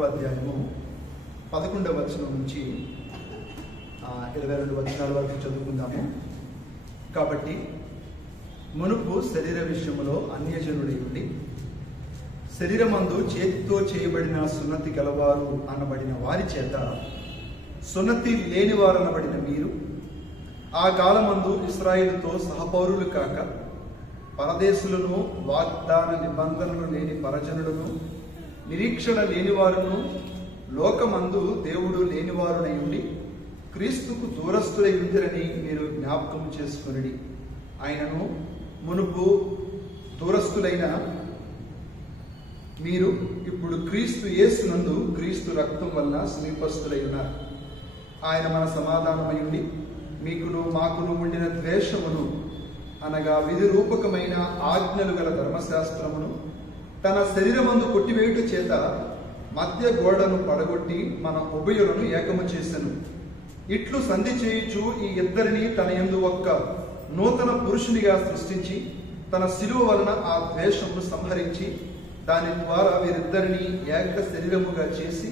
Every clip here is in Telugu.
రెండవ అధ్యాయము 11వ వచనం నుంచి 22 వచనాల వరకు చదువుకుందాము. కాబట్టి మునుపు శరీర విషయములో అన్యజనుడై ఉండి శరీరమందు చేతితో చేయబడిన సున్నతి గలవారు అనబడిన వారి చేత సున్నతి లేనివారు అనబడిన మీరు ఆ కాలమందు ఇశ్రాయేలుతో సహపౌరులు కాక పరదేశులను, వాగ్దాన నిబంధనలు లేని పరజనులను, నిరీక్షణ లేనివారును, లోకమందు దేవుడు లేనివారునై ఉండి క్రీస్తుకు దూరస్తులై ఉందిరని మీరు జ్ఞాపకం చేసుకొనిడి. ఆయనను మునుపు దూరస్తులైన మీరు ఇప్పుడు క్రీస్తు యేసునందు క్రీస్తు రక్తం వలన సమీపస్తులై ఉన్నారు. ఆయన మన సమాధానమై ఉండి మీకును మాకును ఉండిన ద్వేషమును అనగా విధి రూపకమైన ఆజ్ఞలు గల ధర్మశాస్త్రమును తన శరీరమందు కొట్టివేయుట చేత మధ్య గోడను పడగొట్టి మన ఉభయులను ఏకము చేసెను. ఇట్లు సంధి చేయుచు ఈ ఇద్దరిని తన యందు ఒక్క నూతన పురుషునిగా సృష్టించి తన శిలువ వలన ఆ ద్వేషమును సంహరించి దాని ద్వారా వీరిద్దరిని ఏక శరీరముగా చేసి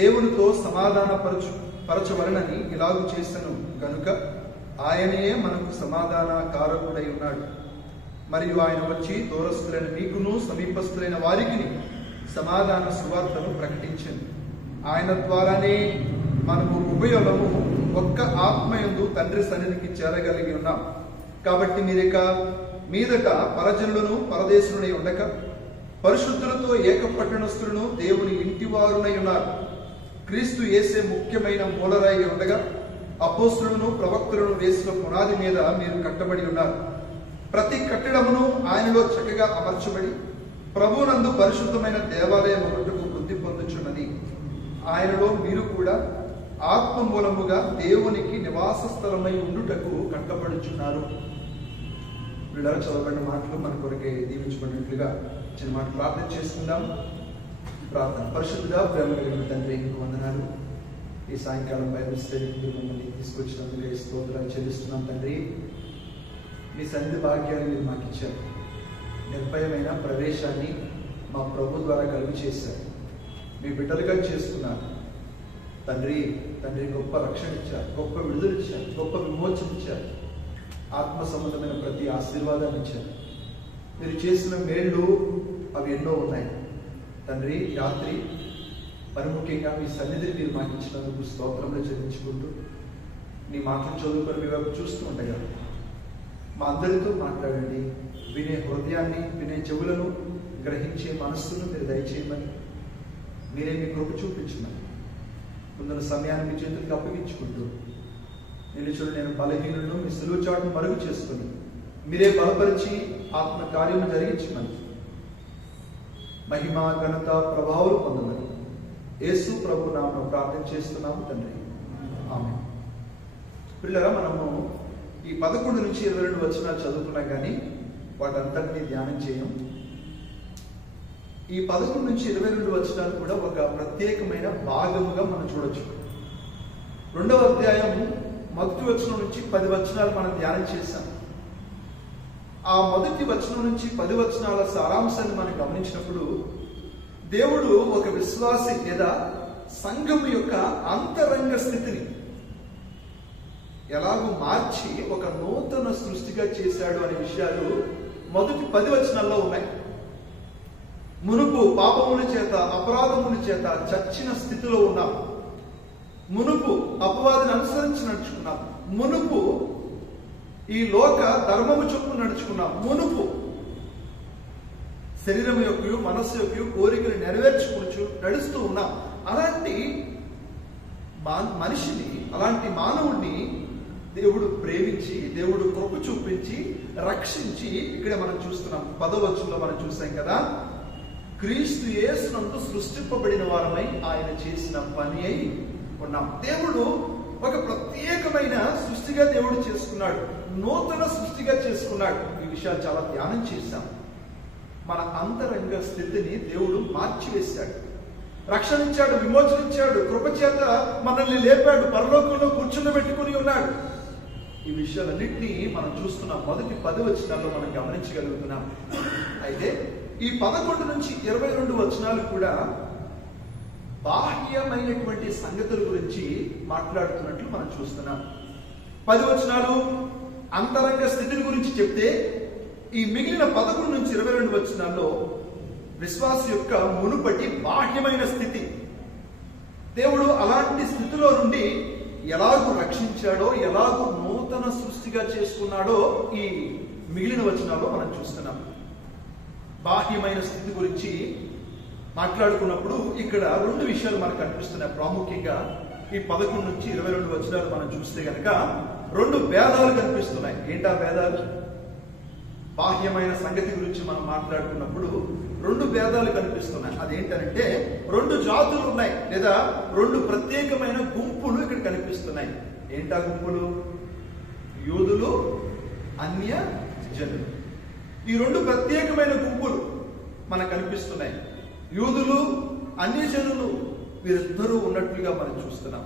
దేవునితో పరచవలనని ఇలాగు చేసెను గనుక ఆయనే మనకు సమాధాన కారకుడై ఉన్నాడు. మరియు ఆయన వచ్చి దూరస్తులైన మీకును సమీపస్తులైన వారికి సమాధాన సువార్తను ప్రకటించింది. ఆయన ద్వారానే మనము ఉభయులము ఒక్క ఆత్మయందు తండ్రి సన్నిధికి చేరగలిగి ఉన్నాం. కాబట్టి మీదట పరజనులను పరదేశులై ఉండక పరిశుద్ధులతో ఏకపట్టణస్థులను దేవుని ఇంటివారునై ఉన్నారు. క్రీస్తు యేసే ముఖ్యమైన మూలరాయి ఉండగా అపోస్తులను ప్రవక్తలను వేసిన పునాది మీద మీరు కట్టబడి ఉన్నారు. ప్రతి కట్టడమును ఆయనలో చక్కగా అమర్చబడి ప్రభువునందు పరిశుద్ధమైన దేవాలయం ఒకటకు వృద్ధి పొందుచున్నది. ఆయనలో మీరు కూడా ఆత్మ మూలముగా దేవునికి నివాస స్థలమై ఉండుటకు కట్టబడుచున్నారు. వీళ్ళ చదవబడిన మాటలు మన కొరకే దీవించబడినట్లుగా చిన్న మాట ప్రార్థన చేసుకుందాం. ప్రార్థన. పరిశుద్ధ ప్రేమ కలిగిన తండ్రి, మీకు వందనాలు. ఈ సాయంకాలం బైబిల్ స్టడీ మమ్మల్ని తీసుకొచ్చినందుకు స్తోత్రాలు చెల్లిస్తున్నాం తండ్రి. మీ సన్నిధి భాగ్యాన్ని మీరు మాకు ఇచ్చారు. నిర్భయమైన ప్రవేశాన్ని మా ప్రభు ద్వారా కలుగు చేశారు. మీ బిడ్డలుగా చేసుకున్నారు తండ్రి. గొప్ప రక్షణ ఇచ్చారు, గొప్ప విడుదల ఇచ్చారు, గొప్ప విమోచన ఇచ్చారు, ఆత్మ సంబంధమైన ప్రతి ఆశీర్వాదాన్ని ఇచ్చారు. మీరు చేసిన మేళ్ళు అవి ఎన్నో ఉన్నాయి తండ్రి. రాత్రి పరిముఖ్యంగా మీ సన్నిధిని మీరు మాకు ఇచ్చినందుకు స్తోత్రంలో చెల్లించుకుంటూ నీ మాటలు చదువుకొని మీ వైపు చూస్తూ ఉండగా మా అందరితో మాట్లాడండి. వినే హృదయాన్ని, వినే చెవులను, గ్రహించే మనస్సును మీరు దయచేయమని, మీరే మీ కృప చూపించమని ముందున్న సమయాన్ని మీ చేతులకు అప్పగించుకుంటూ నిలుచుడు నేను బలహీనులను మీ సులువు చాటును మరుగు చేసుకుని మీరే బలపరిచి ఆత్మ కార్యము జరిగించమని మహిమ, ఘనత, ప్రభావాలు పొందమని యేసు ప్రభు నామమున ప్రార్థన చేస్తున్నాము తండ్రి. ఆమేన్. పిల్లరా, మనము ఈ 11 నుంచి 22 వచనాలు చదువుకున్నా కానీ వాటంతటినీ ధ్యానం చేయం. ఈ 11 నుంచి 22 వచనాలు కూడా ఒక ప్రత్యేకమైన భాగముగా మనం చూడొచ్చు. 2వ అధ్యాయం మొదటి వచనం నుంచి 10 వచనాలు మనం ధ్యానం చేశాం. ఆ మొదటి వచనం నుంచి 10 వచనాల సారాంశాన్ని మనం గమనించినప్పుడు దేవుడు ఒక విశ్వాసి లేదా సంఘం యొక్క అంతరంగ స్థితిని ఎలాగో మార్చి ఒక నూతన సృష్టిగా చేశాడు అనే విషయాలు మొదటి 10 వచనాల్లో ఉన్నాయి. మునుపు పాపముల చేత, అపరాధముల చేత చచ్చిన స్థితిలో ఉన్నాం. మునుపు అపవాదిని అనుసరించి నడుచుకున్నాం. మునుపు ఈ లోక ధర్మము చొప్పున నడుచుకున్నాం. మునుపు శరీరం యొక్క, మనస్సు యొక్క కోరికలు నెరవేర్చుకుంటూ నడుస్తూ ఉన్నాం. అలాంటి మనిషిని, అలాంటి మానవుడిని దేవుడు ప్రేమించి, దేవుడు కృప చూపించి, రక్షించి ఇక్కడ మనం చూస్తున్నాం. 10వ వచనంలో మనం చూసాం కదా, క్రీస్తు యేసునందు సృష్టింపబడిన వారమై ఆయన చేసిన పని అయి ఉన్నాం. దేవుడు ఒక ప్రత్యేకమైన సృష్టిగా దేవుడు చేసుకున్నాడు, నూతన సృష్టిగా చేసుకున్నాడు. ఈ విషయాలు చాలా ధ్యానం చేశాం. మన అంతరంగ స్థితిని దేవుడు మార్చివేశాడు, రక్షణించాడు, విమోచనించాడు, కృపచేత మనల్ని లేపాడు, పరలోకంలో కూర్చుండబెట్టుకుని ఉన్నాడు. ఈ విషయాలన్నింటినీ మనం చూస్తున్నాం. మొదటి 10 వచనాల్లో మనం గమనించగలుగుతున్నాం. అయితే ఈ 11 నుంచి 22 వచనాలు కూడా బాహ్యమైనటువంటి సంగతుల గురించి మాట్లాడుతున్నట్లు మనం చూస్తున్నాం. 10 వచనాలు అంతరంగ స్థితిని గురించి చెప్తే, ఈ మిగిలిన 11 నుంచి 22 వచనాల్లో విశ్వాస యొక్క మునుపటి బాహ్యమైన స్థితి, దేవుడు అలాంటి స్థితిలో నుండి ఎలాగూ రక్షించాడో, ఎలాగూ నూతన సృష్టిగా చేసుకున్నాడో ఈ మిగిలిన వచనాల్లో మనం చూస్తున్నాం. బాహ్యమైన స్థితి గురించి మాట్లాడుకున్నప్పుడు ఇక్కడ 2 విషయాలు మనకు కనిపిస్తున్నాయి. ప్రాముఖ్యంగా ఈ 11 నుంచి 22 వచనాలు మనం చూస్తే గనక 2 భేదాలు కనిపిస్తున్నాయి. ఏంటా భేదాలు? బాహ్యమైన సంగతి గురించి మనం మాట్లాడుకున్నప్పుడు 2 భేదాలు కనిపిస్తున్నాయి. అదేంటంటే 2 జాతులు ఉన్నాయి, లేదా 2 ప్రత్యేకమైన గుంపులు ఇక్కడ కనిపిస్తున్నాయి. ఏంటా గుంపులు? యూదులు, అన్య జనులు. ఈ 2 ప్రత్యేకమైన గుంపులు మనకు కనిపిస్తున్నాయి. యూదులు, అన్య జనులు, వీరిద్దరూ ఉన్నట్లుగా మనం చూస్తున్నాం.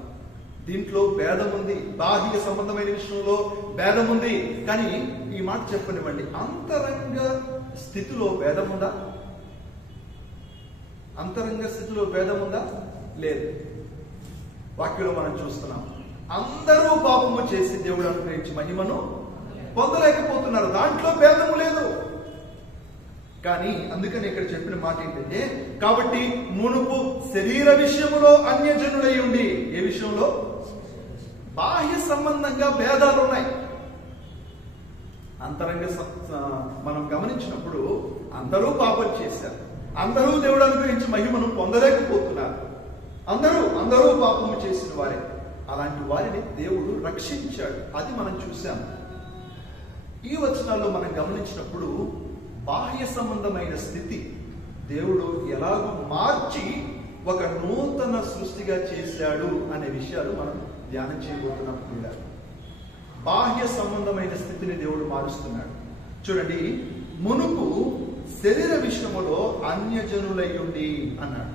దీంట్లో భేదం ఉంది, బాహ్య సంబంధమైన విషయంలో భేదం ఉంది. కానీ ఈ మాట చెప్పనివ్వండి, అంతరంగ స్థితిలో భేదం ఉందా? అంతరంగ స్థితిలో భేదం ఉందా? లేదు. వాక్యంలో మనం చూస్తున్నాం, అందరూ పాపము చేసి దేవుడు అనుగ్రహించి మహిమను పొందలేకపోతున్నారు. దాంట్లో భేదము లేదు. కానీ అందుకని ఇక్కడ చెప్పిన మాట ఏంటంటే, కాబట్టి మునుపు శరీర విషయములో అన్యజనులై ఉండి, ఏ విషయంలో? బాహ్య సంబంధంగా భేదాలు ఉన్నాయి. అంతరంగ మనం గమనించినప్పుడు అందరూ పాపం చేశారు, అందరూ దేవుడు అనుగ్రహించి మహిమను పొందలేకపోతున్నారు. అందరూ పాపము చేసిన వారే. అలాంటి వారిని దేవుడు రక్షించాడు. అది మనం చూసాం. ఈ వచనాల్లో మనం గమనించినప్పుడు బాహ్య సంబంధమైన స్థితి దేవుడు ఎలాగో మార్చి ఒక నూతన సృష్టిగా చేశాడు అనే విషయాలు మనం ధ్యానం చేయబోతున్నాం. బాహ్య సంబంధమైన స్థితిని దేవుడు మారుస్తున్నాడు. చూడండి, మునుపు శరీర విషయములో అన్యజనులై ఉండి అన్నాడు.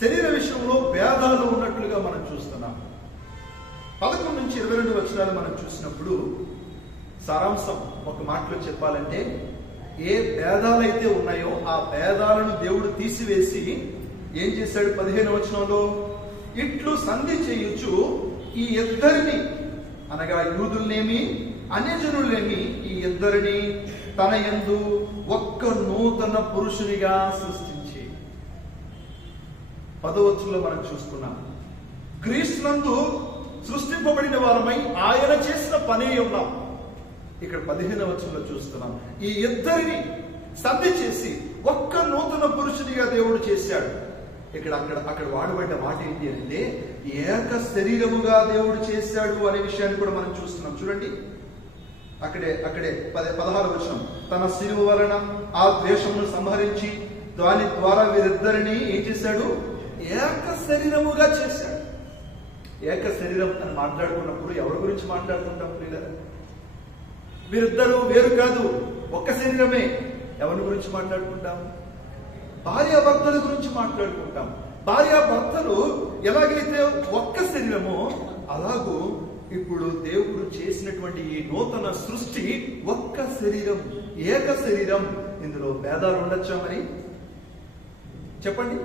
శరీర విషయంలో భేదాలు ఉన్నట్లుగా మనం చూస్తున్నాం. 11 నుంచి 22 వచనాలు మనం చూసినప్పుడు సారాంశం ఒక మాటలో చెప్పాలంటే, ఏ భేదాలైతే ఉన్నాయో ఆ భేదాలను దేవుడు తీసివేసి ఏం చేశాడు? 15వ వచనంలో, ఇట్లు సంధి చేయొచ్చు ఈ ఇద్దరిని, అనగా యూదుల్నేమి అన్యజనులనేమి, ఈ ఇద్దరిని తన యందు ఒక్క నూతన పురుషునిగా సృష్టించి. 10వ వచనంలో మనం చూసుకున్నాం, క్రీస్తునందు సృష్టింపబడిన వారమై ఆయన చేసిన పనే ఉన్నాం. ఇక్కడ 15వ వచనంలో చూస్తున్నాం, ఈ ఇద్దరిని సంధి చేసి ఒక్క నూతన పురుషునిగా దేవుడు చేశాడు. అక్కడ వాడబడ్డ మాట ఏంటి అంటే, ఏక శరీరముగా దేవుడు చేశాడు అనే విషయాన్ని కూడా మనం చూస్తున్నాం. చూడండి, అక్కడే 16వ వచనం, తన శిలువ వలన ఆ ద్వేషమును సంహరించి దాని ద్వారా వీరిద్దరిని ఏం చేశాడు? ఏక శరీరముగా చేశాడు. ఏక శరీరం అని మాట్లాడుకున్నప్పుడు ఎవరి గురించి మాట్లాడుకుంటాం? వీరిద్దరూ వేరు కాదు, ఒక్క శరీరమే. ఎవరి గురించి మాట్లాడుకుంటాం? భార్యాభర్తల గురించి మాట్లాడుకుంటాం. భార్యాభర్తలు ఎలాగైతే ఒక్క శరీరమో, అలాగూ ఇప్పుడు దేవుడు చేసినటువంటి ఈ నూతన సృష్టి ఒక్క శరీరం, ఏక శరీరం. ఇందులో భేదాలు ఉండొచ్చా? మరి చెప్పండి,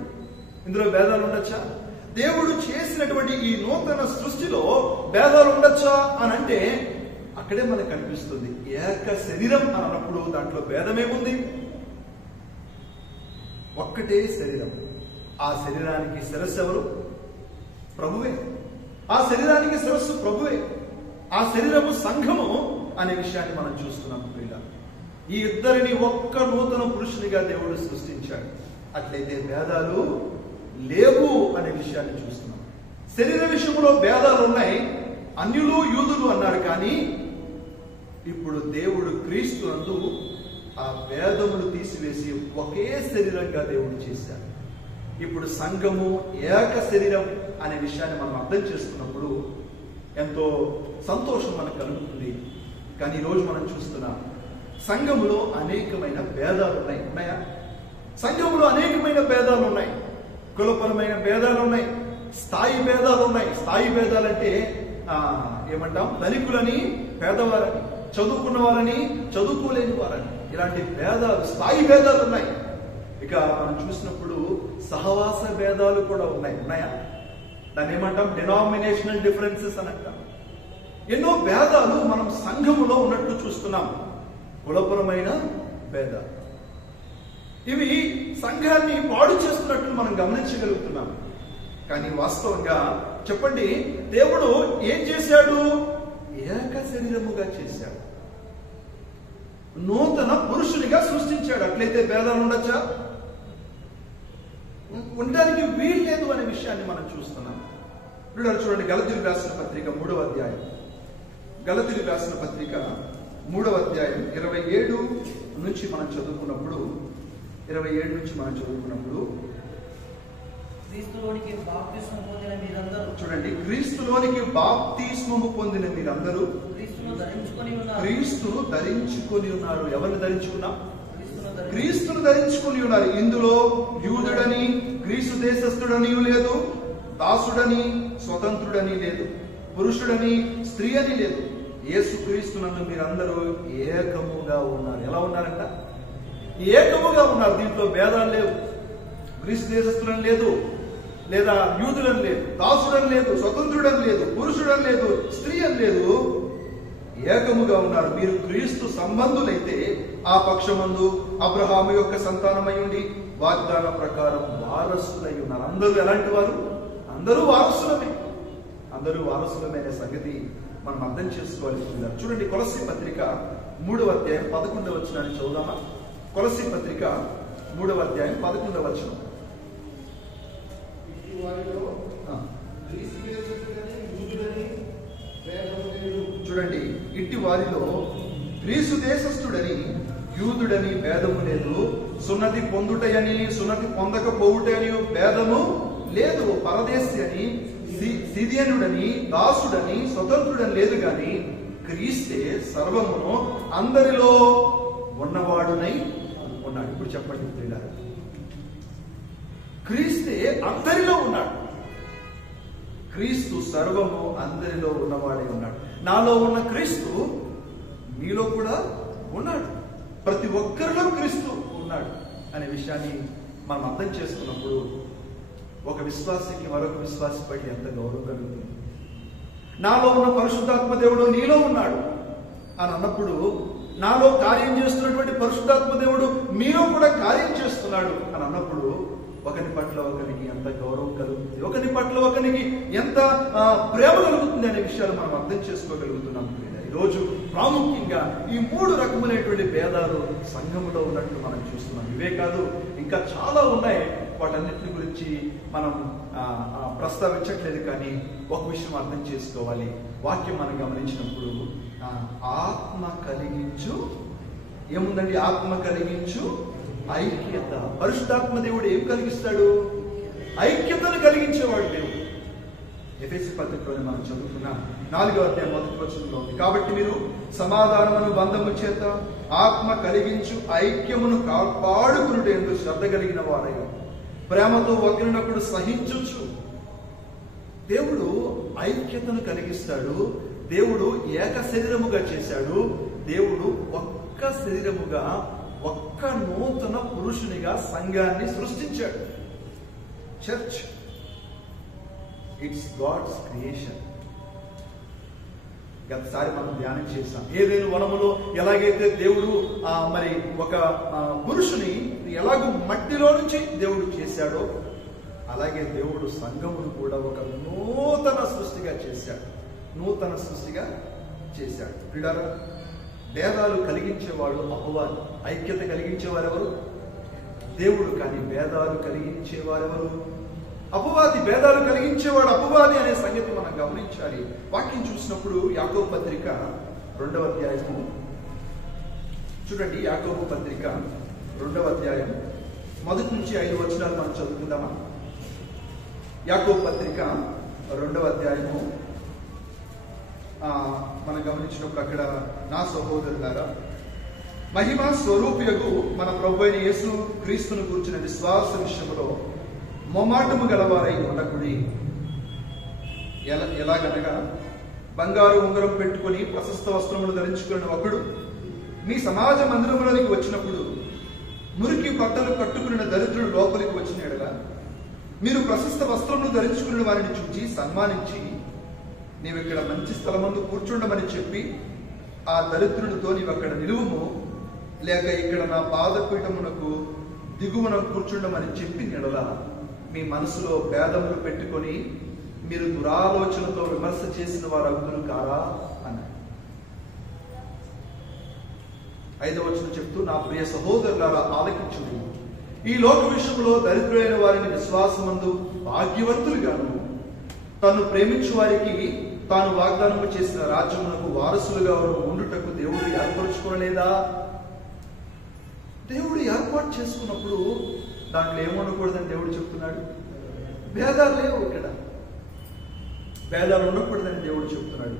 ఇందులో భేదాలు ఉండొచ్చా? దేవుడు చేసినటువంటి ఈ నూతన సృష్టిలో భేదాలు ఉండొచ్చా అని అంటే అక్కడే మనకు కనిపిస్తుంది. ఏక శరీరం అన్నప్పుడు దాంట్లో భేదమేముంది? ఒక్కటే శరీరం. ఆ శరీరానికి శిరస్సు ఎవరు? ప్రభువే. ఆ శరీరానికి శిరస్సు ప్రభువే. ఆ శరీరము సంఘము అనే విషయాన్ని మనం చూస్తున్నాం. ఈ ఇద్దరిని ఒక్క నూతన పురుషునిగా దేవుడు సృష్టించాడు. అట్లయితే భేదాలు లేవు అనే విషయాన్ని చూస్తున్నాం. శరీర విషయంలో భేదాలు ఉన్నాయి, అన్యులు యూదులు అన్నాడు. కానీ ఇప్పుడు దేవుడు క్రీస్తునందు ఆ భేదములు తీసివేసి ఒకే శరీరంగా దేవుడు చేశాడు. ఇప్పుడు సంఘము ఏక శరీరం అనే విషయాన్ని మనం అర్థం చేసుకున్నప్పుడు ఎంతో సంతోషం మనకు కలుగుతుంది. కానీ ఈరోజు మనం చూస్తున్నాం, సంఘములో అనేకమైన భేదాలు ఉన్నాయా? సంఘములో అనేకమైన భేదాలు ఉన్నాయి. కులపరమైన భేదాలు ఉన్నాయి, స్థాయి భేదాలు ఉన్నాయి. స్థాయి భేదాలంటే ఏమంటాం? ధనికులని పేదవారని, చదువుకున్న వారని చదువుకోలేని వారని, ఇలాంటి భేదాలు, స్థాయి భేదాలు ఉన్నాయి. ఇక మనం చూసినప్పుడు సహవాస భేదాలు కూడా ఉన్నాయా? దాన్ని ఏమంటాం? డినామినేషనల్ డిఫరెన్సెస్ అని అంటాం. ఎన్నో భేదాలు మనం సంఘములో ఉన్నట్లు చూస్తున్నాం. కులపరమైన భేదాలు ఇవి సంఘాన్ని పాడు చేస్తున్నట్లు మనం గమనించగలుగుతున్నాం. కానీ వాస్తవంగా చెప్పండి, దేవుడు ఏం చేశాడు? ఏక శరీరముగా చేశాడు, నూతన పురుషునిగా సృష్టించాడు. అట్లయితే భేదాలు ఉండొచ్చా? ఉండడానికి వీలు లేదు అనే విషయాన్ని మనం చూస్తున్నాం. చూడండి, గలతీయులకు రాసిన పత్రిక 3వ అధ్యాయం. గలతీయులకు రాసిన పత్రిక 3వ అధ్యాయం 27 నుంచి మనం చదువుకున్నప్పుడు క్రీస్తులోనికి బాప్తిస్మము పొందిన మీరందరూ, చూడండి, క్రీస్తులోనికి బాప్తిస్మము పొందిన మీరందరూ క్రీస్తును ధరించుకొని ఉన్నారు. ఎవరిని ధరించుకున్నాం? క్రీస్తును ధరించుకొని ఉన్నారు. ఇందులో యూదుడని గ్రీసు దేశస్థుడని లేదు, దాసుడని స్వతంత్రుడని లేదు, పురుషుడని స్త్రీ అని లేదు. యేసు క్రీస్తునందు మీరందరూ ఏకముగా ఉన్నారు. ఎలా ఉన్నారంట? ఏకముగా ఉన్నారు. దీంట్లో భేదాలు లేవు. గ్రీసు దేశస్థుడని లేదు, లేదా యూదులని లేదు, దాసుడని లేదు, స్వతంత్రుడని లేదు, పురుషుడని లేదు, స్త్రీ అని లేదు. ఏకముగా ఉన్నారు. మీరు క్రీస్తు సంబంధులైతే ఆ పక్షమందు అబ్రహాము యొక్క సంతానమై ఉండి వాగ్దాన ప్రకారం వారసులై ఉన్నారు. అందరూ ఎలాంటి వారు? అందరూ వారసులమే. అందరూ వారసులమే అనే సంగతి మనం అర్థం చేసుకోవాలి. చూడండి, కొలస్సీ పత్రిక 3వ అధ్యాయం 11వ వచనాన్ని చదువుదామా? కొలస్సీ పత్రిక 3వ అధ్యాయం 11వ వచనం. చూడండి, ఇట్టి వారిలో గ్రీసు దేశస్థుడని యూదుడని భేదము లేదు, సున్నతి పొందుటయని సున్నతి పొందకపోవుటని భేదము లేదు, పరదేశి అని సిదియనుడని దాసుడని స్వతంత్రుడని లేదు, గాని క్రీస్తే సర్వమును అందరిలో ఉన్నవాడునై ఉన్నాడు. ఇప్పుడు చెప్పండి ప్రియులారా, క్రీస్తే అందరిలో ఉన్నాడు. క్రీస్తు సర్వము అందరిలో ఉన్నవాడే ఉన్నాడు. నాలో ఉన్న క్రీస్తు మీలో కూడా ఉన్నాడు. ప్రతి ఒక్కరిలో క్రీస్తు ఉన్నాడు అనే విషయాన్ని మనం అర్థం చేసుకున్నప్పుడు ఒక విశ్వాసికి మరొక విశ్వాసి పడి ఎంత గౌరవం కలుగుతుంది. నాలో ఉన్న పరిశుద్ధాత్మ దేవుడు నీలో ఉన్నాడు అని అన్నప్పుడు, నాలో కార్యం చేస్తున్నటువంటి పరిశుద్ధాత్మ దేవుడు మీలో కూడా కార్యం చేస్తున్నాడు అని అన్నప్పుడు ఒకరి పట్ల ఒకరికి ఎంత గౌరవం కలుగుతుంది, ఒకరి పట్ల ఒకరికి ఎంత ప్రేమ కలుగుతుంది అనే విషయాలు మనం అర్థం చేసుకోగలుగుతున్నాం. ఈరోజు ప్రాముఖ్యంగా ఈ 3 రకములైనటువంటి భేదాలు సంఘంలో ఉన్నట్టు మనం చూస్తున్నాం. ఇవే కాదు, ఇంకా చాలా ఉన్నాయి. వాటన్నిటి గురించి మనం ప్రస్తావించట్లేదు. కానీ ఒక విషయం అర్థం చేసుకోవాలి. వాక్యం మనం గమనించినప్పుడు ఆత్మ కలిగించు ఏముందండి? ఆత్మ కలిగించు ఐక్యత. పరిశుద్ధాత్మ దేవుడు ఏం కలిగిస్తాడు? ఐక్యతను కలిగించేవాడు దేవుడు. ఎఫెసీ పత్రికలోని మనం చదువుకున్నాం 4వ అధ్యాయం 1వ వచనంలో ఉంది. కాబట్టి మీరు సమాధానమును బంధము చేత ఆత్మ కలిగించు ఐక్యమును కాపాడుకునేందుకు శ్రద్ధ కలిగిన వారై ప్రేమతో ఒకరినొకడు సహించుచు. దేవుడు ఐక్యతను కలిగిస్తాడు. దేవుడు ఏక శరీరముగా చేశాడు. దేవుడు ఒక్క శరీరముగా ఒక్క నూతన పురుషునిగా సంఘాన్ని సృష్టించాడు. Church it's God's creation. గతసారి మనం ధ్యానం చేశాం. ఏదైనా వనములో ఎలాగైతే దేవుడు మరి ఒక పురుషుని ఎలాగో మట్టిలో నుంచి దేవుడు చేశాడో, అలాగే దేవుడు సంఘమును కూడా ఒక నూతన సృష్టిగా చేశాడు. నూతన సృష్టిగా చేశాడు. పిల్లలు, భేదాలు కలిగించేవాడు అపవాది. ఐక్యత కలిగించేవారు ఎవరు? దేవుడు. కానీ భేదాలు కలిగించేవారెవరు? అపవాది. భేదాలు కలిగించేవాడు అపవాది అనే సంగతి మనం గమనించాలి. వాక్యం చూసినప్పుడు యాకోబు పత్రిక 2వ అధ్యాయం చూడండి. యాకోబు పత్రిక 2వ అధ్యాయం 1 నుంచి 5 వచనాలు మనం చదువుకుందామా? యాకోబు పత్రిక 2వ అధ్యాయము మనం గమనించినప్పుడు అక్కడ, నా సహోదరులారా, మహిమా స్వరూపియగు మన ప్రభు అయిన యేసు క్రీస్తును కూర్చున్న విశ్వాస విషయంలో మొమాటము గలవారై ఉండకుడి. ఎలాగనగా బంగారు ఉంగరం పెట్టుకుని ప్రశస్త వస్త్రములు ధరించుకున్న ఒకడు మీ సమాజ మందిరములోనికి వచ్చినప్పుడు మురికి బట్టలు కట్టుకున్న దరిద్రుడు లోపలికి వచ్చిన ఎడల మీరు ప్రశస్త వస్త్రములు ధరించుకున్న వారిని చూచి సన్మానించి, నీవిక్కడ మంచి స్థలమందు కూర్చుండమని చెప్పి, ఆ దరిద్రునితో నీవక్కడ నిలువుము, లేక ఇక్కడ నా పాదపీఠమునకు దిగువన కూర్చుండమని చెప్పి నెడల మీ మనసులో భేదములు పెట్టుకొని మీరు దురాలోచనతో విమర్శ చేసిన వారు అగుదురు కారా అన్నాడు. 5వ వచనం చెప్తూ, నా ప్రియ సహోదరులారా ఆలకించుడి, ఈ లోక విషయంలో దరిద్రులైన వారిని విశ్వాసమందు భాగ్యవంతులుగాను, తను ప్రేమించు వారికి తాను వాగ్దానము చేసిన రాజ్యమునకు వారసులుగా ఉండుటకు దేవుడు ఏర్పరచుకోలేదా? దేవుడు ఏర్పాటు చేసుకున్నప్పుడు దాంట్లో ఏముండకూడదని దేవుడు చెప్తున్నాడు. భేదాలు లేవు, ఇక్కడ భేదాలు ఉండకూడదని దేవుడు చెప్తున్నాడు.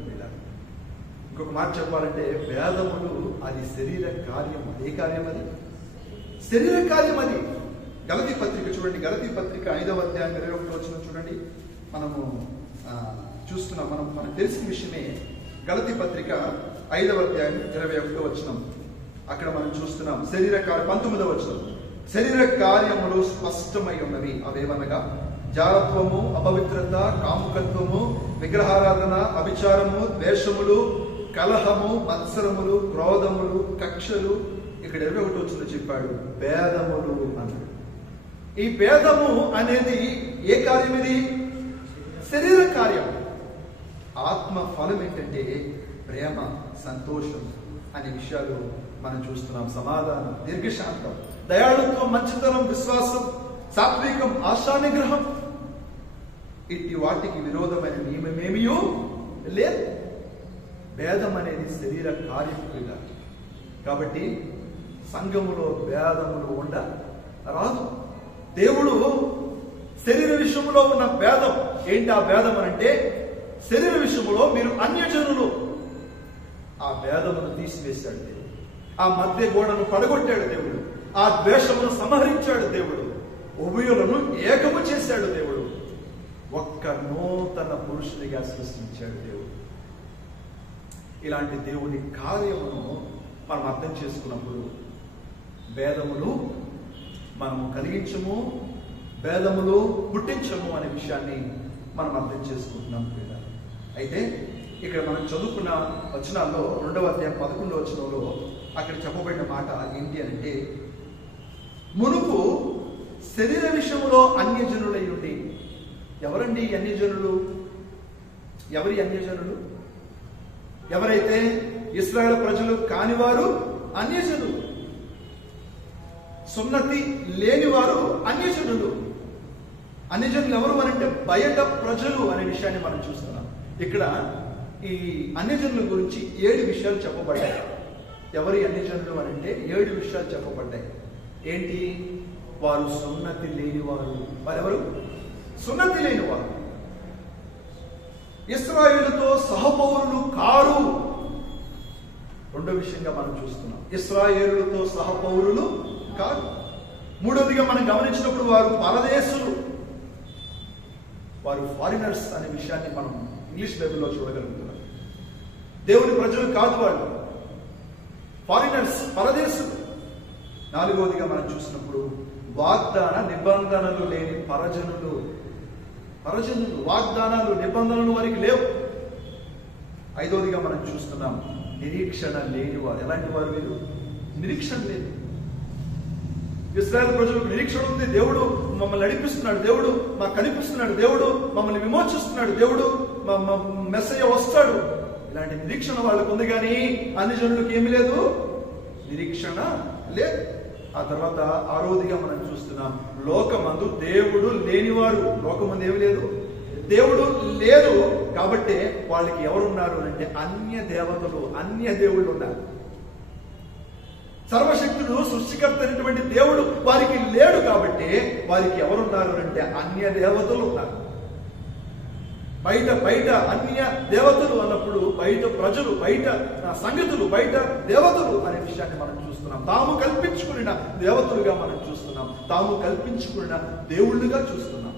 ఇంకొక మాట చెప్పాలంటే, భేదములు అది శరీర కార్యం. ఏ కార్యం అది? శరీర కార్యం అది. గలతీ పత్రిక చూడండి, గలతీ పత్రిక 5వ అధ్యాయం 21వ వచనం చూడండి. మనము చూస్తున్నాం, మనకు తెలిసిన విషయమే. గలతీ పత్రిక 5వ అధ్యాయం 21వ వచనం, అక్కడ మనం చూస్తున్నాం శరీర కార్యం. 19వ వచనం, శరీర కార్యములు స్పష్టమై ఉన్నవి. అవేమనగా జారత్వము, అపవిత్రత, కాముకత్వము, విగ్రహారాధన, అభిచారము, ద్వేషములు, కలహము, మత్సరములు, క్రోధములు, కక్షలు. ఇక్కడ 21వ వచనంలో చెప్పాడు భేదములు అన్నాడు. ఈ భేదము అనేది ఏ కార్యం? ఇది శరీర కార్యం. ఆత్మ ఫలం ఏంటంటే ప్రేమ, సంతోషం అనే విషయాలు మనం చూస్తున్నాం. సమాధానం, దీర్ఘశాంతం, దయాళుత్వం, మంచితనం, విశ్వాసం, సాత్వికం, ఆశానిగ్రహం. ఇట్టి వాటికి విరోధమైన నియమమేమియో లేదు. భేదం అనేది శరీర కార్యక్రియ. కాబట్టి సంఘములో భేదములు ఉండ రాదు. దేవుడు శరీర విషయంలో ఉన్న భేదం ఏంటి? ఆ భేదం అంటే శరీర విషయంలో మీరు అన్యజనులు. ఆ భేదమును తీసివేశాడు దేవుడు. ఆ మధ్య గోడను పడగొట్టాడు దేవుడు. ఆ ద్వేషమును సంహరించాడు దేవుడు. ఉభయులను ఏకము చేశాడు దేవుడు. ఒక్క నూతన పురుషునిగా సృష్టించాడు దేవుడు. ఇలాంటి దేవుని కార్యమును మనం అర్థం చేసుకున్నప్పుడు భేదములు మనము కలిగించము, భేదములు పుట్టించము అనే విషయాన్ని మనం అర్థం చేసుకుంటున్నాం. అయితే ఇక్కడ మనం చదువుకున్న వచనాల్లో 2వ అధ్యాయం 11వ వచనంలో అక్కడ చెప్పబడిన మాట ఏంటి అంటే, మునుపు శరీర విషయంలో అన్యజనులై ఉండి. ఎవరండి అన్యజనులు? ఎవరి అన్యజనులు? ఎవరైతే ఇశ్రాయేలు ప్రజలు కానివారు అన్యజనులు, సున్నతి లేనివారు అన్యజనులు. అన్యజనులు ఎవరు అనంటే బయట ప్రజలు అనే విషయాన్ని మనం చూస్తున్నాం. ఇక్కడ ఈ అన్యజనుల గురించి 7 విషయాలు చెప్పబడ్డాయి. ఎవరి అన్యజనులు అనంటే 7 విషయాలు చెప్పబడ్డాయి. ఏంటి? వారు సున్నతి లేనివారు. వారెవరు? సున్నతి లేనివారు. ఇశ్రాయేలుతో సహపౌరులు కారు. రెండో విషయంగా మనం చూస్తున్నాం, ఇశ్రాయేలుతో సహపౌరులు కారు. మూడవదిగా మనం గమనించినప్పుడు వారు పరదేశులు, వారు ఫారినర్స్ అనే విషయాన్ని మనం ఇంగ్లీష్ బైబిల్లో చూడగలుగుతున్నాం. దేవుని ప్రజలు కాదు వాళ్ళు, ఫారినర్స్, పరదేశులు. నాలుగవదిగా మనం చూసినప్పుడు వాగ్దాన నిబంధనలు లేని పరజనులు. పరజనులు, వాగ్దానాలు, నిబంధనలు వారికి లేవు. ఐదవదిగా మనం చూస్తున్నాం నిరీక్షణ లేని వారు. ఎలాంటి వారు వీరు? నిరీక్షణ లేదు. ఇశ్రాయేలు ప్రజలకు నిరీక్షణ ఉంది. దేవుడు మమ్మల్ని నడిపిస్తున్నాడు, దేవుడు మాకు కనిపిస్తున్నాడు, దేవుడు మమ్మల్ని విమోచిస్తున్నాడు, దేవుడు మెస్సయ్య వస్తాడు. ఇలాంటి నిరీక్షణ వాళ్ళకు ఉంది. కానీ అన్ని జనులకు ఏమి లేదు, నిరీక్షణ లేదు. ఆ తర్వాత ఆరోదిగా మనం చూస్తున్నాం లోకమందు దేవుడు లేనివారు. లోకమందు ఏమి లేదు, దేవుడు లేదు. కాబట్టి వాళ్ళకి ఎవరున్నారు అంటే అన్య దేవతలు, అన్య దేవుళ్ళు ఉన్నారు. సర్వశక్తుడు సృష్టికర్త అయినటువంటి దేవుడు వారికి లేడు. కాబట్టి వారికి ఎవరున్నారు అంటే అన్య దేవతలు ఉన్నారు. బయట బయట అన్య దేవతలు అన్నప్పుడు బయట ప్రజలు, బయట సంగతులు, బయట దేవతలు అనే విషయాన్ని మనం చూస్తున్నాం. తాము కల్పించుకున్న దేవతలుగా మనం చూస్తున్నాం, తాము కల్పించుకున్న దేవుళ్ళుగా చూస్తున్నాం.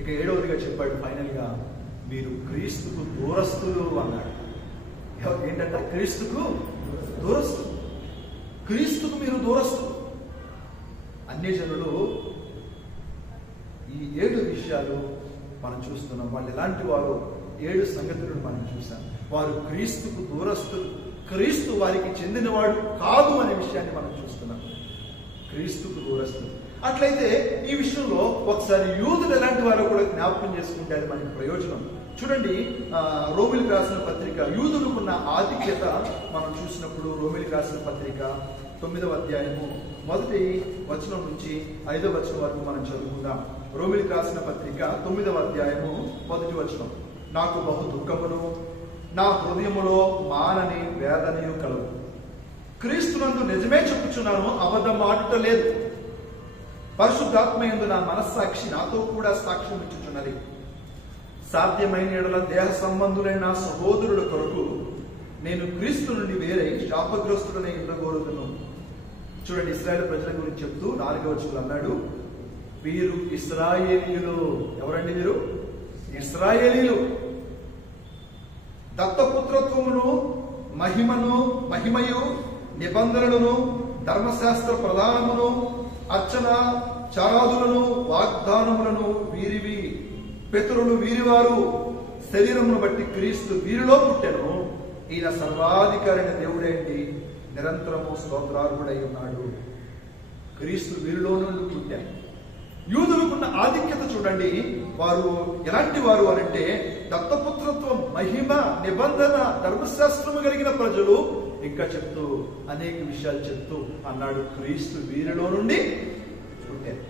ఇక ఏడవదిగా చెప్పాడు ఫైనల్ గా, మీరు క్రీస్తుకు దూరస్తులు అన్నాడు. ఏంటంటే క్రీస్తుకు దూరస్తులు, క్రీస్తుకు మీరు దూరస్తులు. అన్యజనులు విషయాలు మనం చూస్తున్నాం. వాళ్ళు ఎలాంటి వారు 7 సంగతులను మనం చూసాం. వారు క్రీస్తుకు దూరస్తులు, క్రీస్తు వారికి చెందినవాడు కాదు అనే విషయాన్ని మనం చూస్తున్నాం. క్రీస్తుకు దూరస్తులు. అట్లయితే ఈ విషయంలో ఒకసారి యూదులు ఎలాంటి వారో కూడా జ్ఞాపకం చేసుకుంటే అది మనకి ప్రయోజనం. చూడండి, రోమిలికి రాసిన పత్రిక, యూదులకున్న ఆధిక్యత మనం చూసినప్పుడు రోమిలికి రాసిన పత్రిక 9వ అధ్యాయము 1వ వచనం నుంచి 5వ వచనం వరకు మనం చదువుకుందాం. రోమిలికి రాసిన పత్రిక 9వ అధ్యాయము 1వ వచనం. నాకు బహు దుఃఖమును నా హృదయములో మానని వేదనయు కలవు. క్రీస్తునందు నిజమే చెప్పుచున్నాను, అబద్ధం ఆడుట లేదు. పరిశుద్ధాత్మయందు నా మనస్సాక్షి నాతో కూడా సాక్ష్యం ఇచ్చుచున్నది. సాధ్యమైన ఎడల దేహ సంబంధులైన నా సహోదరుల కొరకు నేను క్రీస్తు నుండి వేరై శాపగ్రస్తుడనే ఉండగోరుదును. చూడండి, ఇశ్రాయేలు ప్రజల గురించి చెప్తూ 4వ వచనంలో అన్నాడు, వీరు ఇశ్రాయేలీయులు. ఎవరండి వీరు? ఇశ్రాయేలీయులు. దత్తపుత్రత్వమును మహిమయు నిబంధనలను ధర్మశాస్త్ర ప్రధానమును అర్చన చారాదులను వాగ్దానములను వీరివి. పితరులు వీరివారు, శరీరమును బట్టి క్రీస్తు వీరిలో పుట్టెను. ఈయన సర్వాధికారైన దేవుడేంటి నిరంతరము స్తోత్రార్హుడై ఉన్నాడు. క్రీస్తు వీరిలో నుండి పుట్టాడు. యూదులకున్న ఆధిక్యత చూడండి. వారు ఎలాంటి వారు అనంటే దత్తపుత్రత్వం, మహిమ, నిబంధన, ధర్మశాస్త్రము కలిగిన ప్రజలు. ఇంకా చెప్తూ అనేక విషయాలు చెప్తూ అన్నాడు, క్రీస్తు వీరిలో నుండి పుట్టాడు.